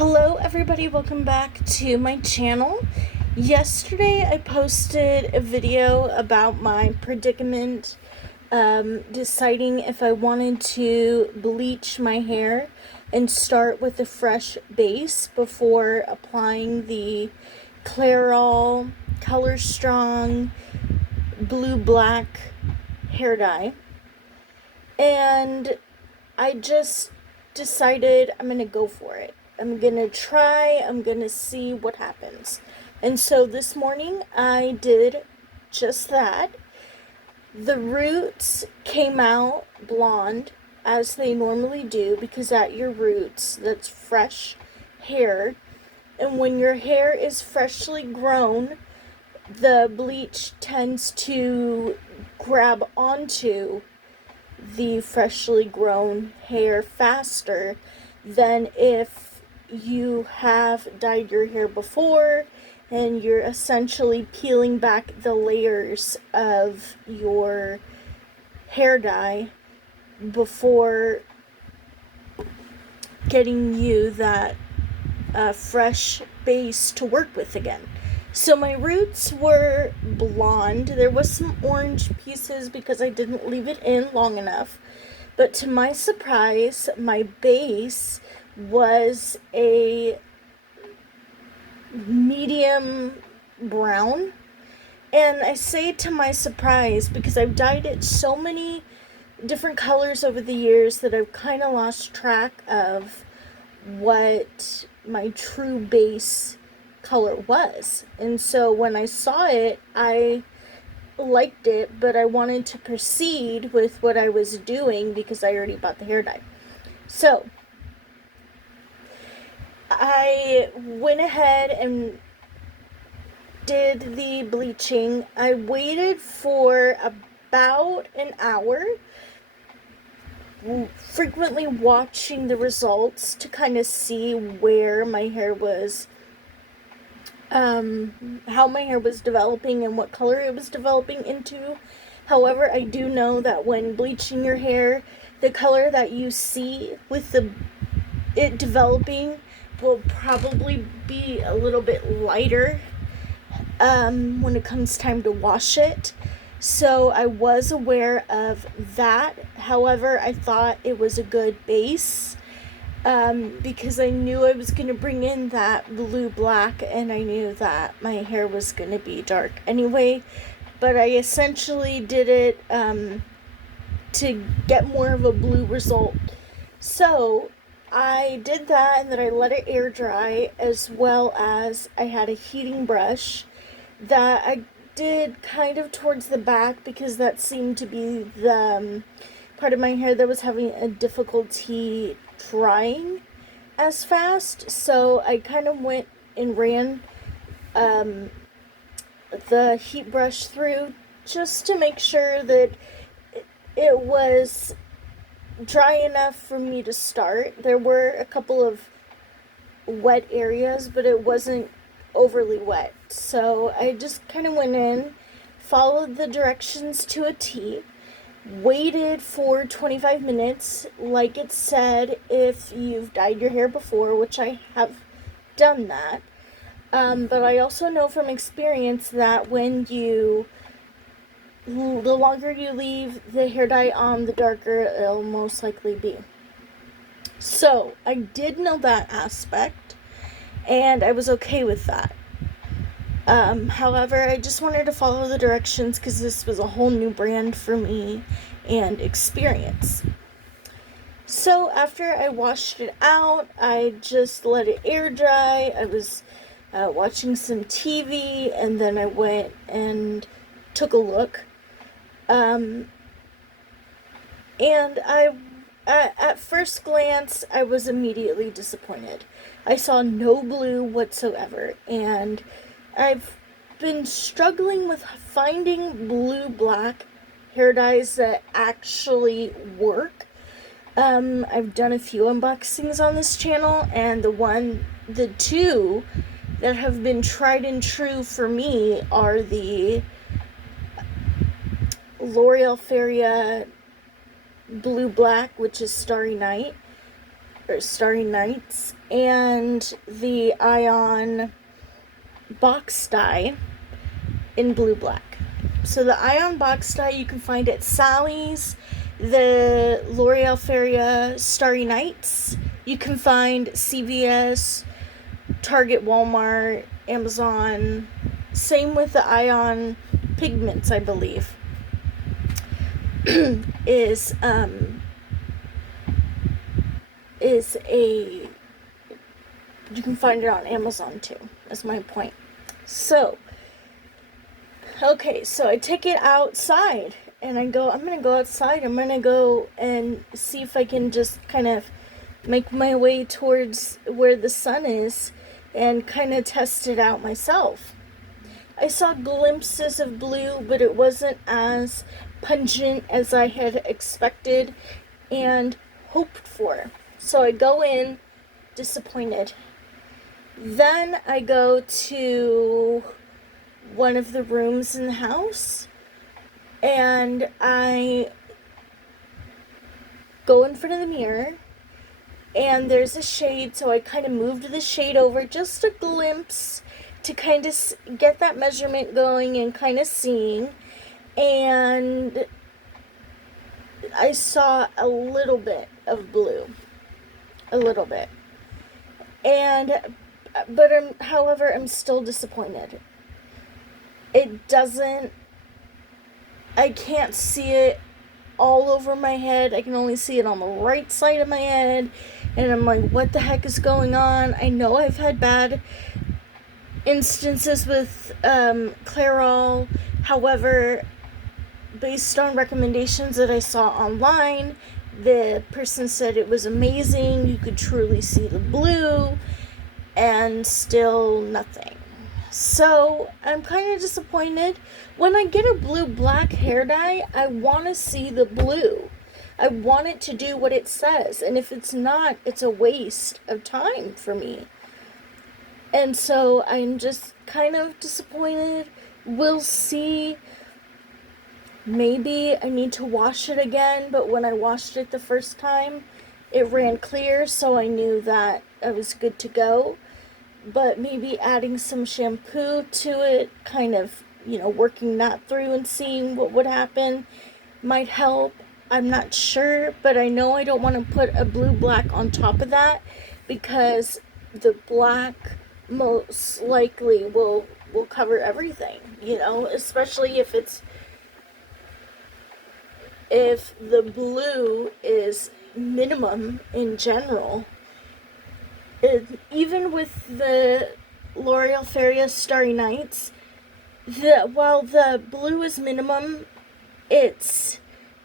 Hello everybody, welcome back to my channel. Yesterday I posted a video about my predicament deciding if I wanted to bleach my hair and start with a fresh base before applying the CLAIROL ColorStrong blue-black hair dye. And I just decided I'm gonna go for it. I'm gonna see what happens. And so this morning I did just that. The roots came out blonde as they normally do because at your roots, that's fresh hair. And when your hair is freshly grown, the bleach tends to grab onto the freshly grown hair faster than if you have dyed your hair before and you're essentially peeling back the layers of your hair dye before getting you that fresh base to work with again. So my roots were blonde. There was some orange pieces because I didn't leave it in long enough. But to my surprise, my base was a medium brown. And I say to my surprise because I've dyed it so many different colors over the years that I've kind of lost track of what my true base color was. And so when I saw it, I liked it, but I wanted to proceed with what I was doing because I already bought the hair dye. So I went ahead and did the bleaching. I waited for about an hour, frequently watching the results to kind of see where my hair was, how my hair was developing and what color it was developing into. However, I do know that when bleaching your hair, the color that you see with it developing will probably be a little bit lighter when it comes time to wash it. So I was aware of that. However, I thought it was a good base because I knew I was going to bring in that blue-black, and I knew that my hair was going to be dark anyway. But I essentially did it to get more of a blue result. So I did that, and then I let it air dry, as well as I had a heating brush that I did kind of towards the back because that seemed to be the part of my hair that was having a difficulty drying as fast. So I kind of went and ran the heat brush through just to make sure that it was dry enough for me to start. There were a couple of wet areas, but it wasn't overly wet. So I just kind of went in, followed the directions to a T, waited for 25 minutes like it said if you've dyed your hair before, which I have done that. But I also know from experience that the longer you leave the hair dye on, the darker it'll most likely be. So I did know that aspect, and I was okay with that. However, I just wanted to follow the directions because this was a whole new brand for me and experience. So after I washed it out, I just let it air dry. I was watching some TV, and then I went and took a look. And at first glance, I was immediately disappointed. I saw no blue whatsoever, and I've been struggling with finding blue-black hair dyes that actually work. I've done a few unboxings on this channel, and the two that have been tried and true for me are the L'Oreal Feria Blue Black, which is Starry Night, or Starry Nights, and the Ion box dye in blue black. So the Ion box dye you can find at Sally's. The L'Oreal Feria Starry Nights you can find CVS, Target, Walmart, Amazon. Same with the Ion pigments, I believe. is a you can find it on Amazon too. That's my point. So okay, so I take it outside and I'm gonna go outside. I'm gonna go and see if I can just kind of make my way towards where the sun is and kind of test it out myself. I saw glimpses of blue, but it wasn't as pungent as I had expected and hoped for. So I go in disappointed. Then I go to one of the rooms in the house and I go in front of the mirror and there's a shade, so I kind of moved the shade over just a glimpse to kind of get that measurement going and kind of seeing, and I saw a little bit of blue, a little bit, but however, I'm still disappointed. I can't see it all over my head. I can only see it on the right side of my head, and I'm like, what the heck is going on? I know I've had bad instances with CLAIROL. However, based on recommendations that I saw online, the person said it was amazing. You could truly see the blue, and still nothing. So I'm kind of disappointed. When I get a blue-black hair dye, I want to see the blue. I want it to do what it says. And if it's not, it's a waste of time for me. And so I'm just kind of disappointed. We'll see. Maybe I need to wash it again, but when I washed it the first time, it ran clear, so I knew that I was good to go. But maybe adding some shampoo to it, kind of, working that through and seeing what would happen might help. I'm not sure, but I know I don't want to put a blue-black on top of that because the black most likely will cover everything, especially if the blue is minimum in general. Even with the L'Oreal Feria Starry Nights, while the blue is minimum, its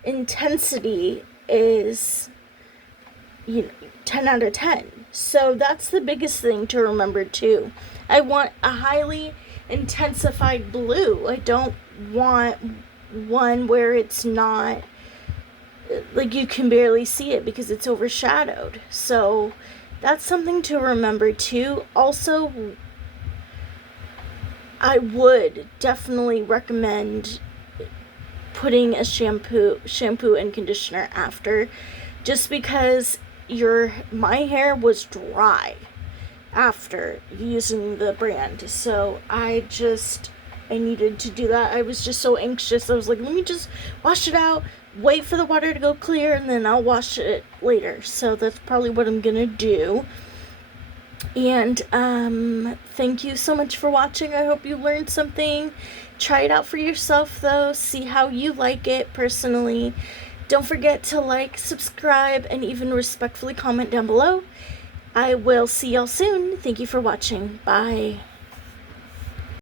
intensity is 10 out of 10. So that's the biggest thing to remember too. I want a highly intensified blue. I don't want one where it's not, like, you can barely see it because it's overshadowed. So that's something to remember too. Also, I would definitely recommend putting a shampoo and conditioner after, just because my hair was dry after using the brand. So I needed to do that. I was just so anxious. I was like, let me just wash it out, wait for the water to go clear, and then I'll wash it later. So that's probably what I'm gonna do. And thank you so much for watching. I hope you learned something. Try it out for yourself though. See how you like it personally. Don't forget to like, subscribe, and even respectfully comment down below. I will see y'all soon. Thank you for watching. Bye.